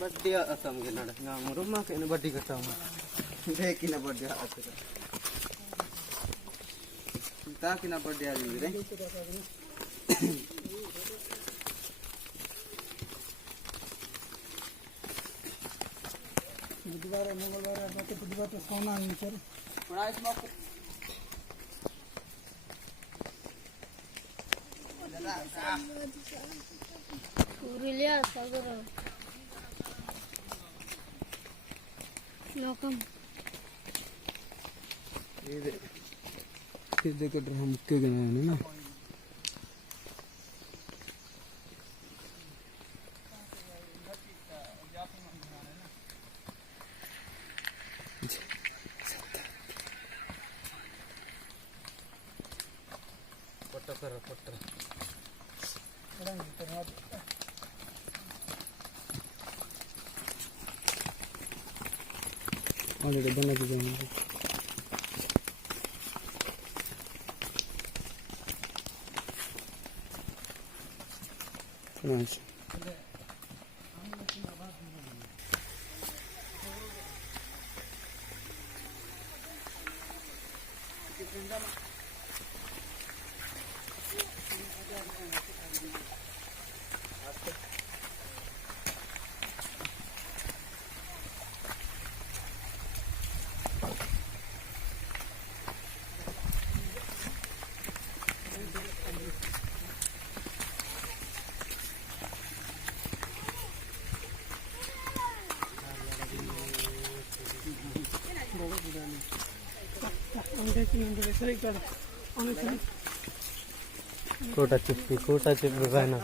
बड्डे असम के नड़ ना रुमा के न बड्डी करता हूं देख कि ना बड्डे आते ता कि ना बड्डे आ रे बुधवार मंगलवार बाकी बुधवार तो सोना नहीं सर बड़ा इसमें Urilya Sagar Lokam ये देखो ड्रम के गए हैं ना पट्टा कर पट्टा ऑलरेडी बना के जाएंगे नाइस कोटा चिप्पी रहना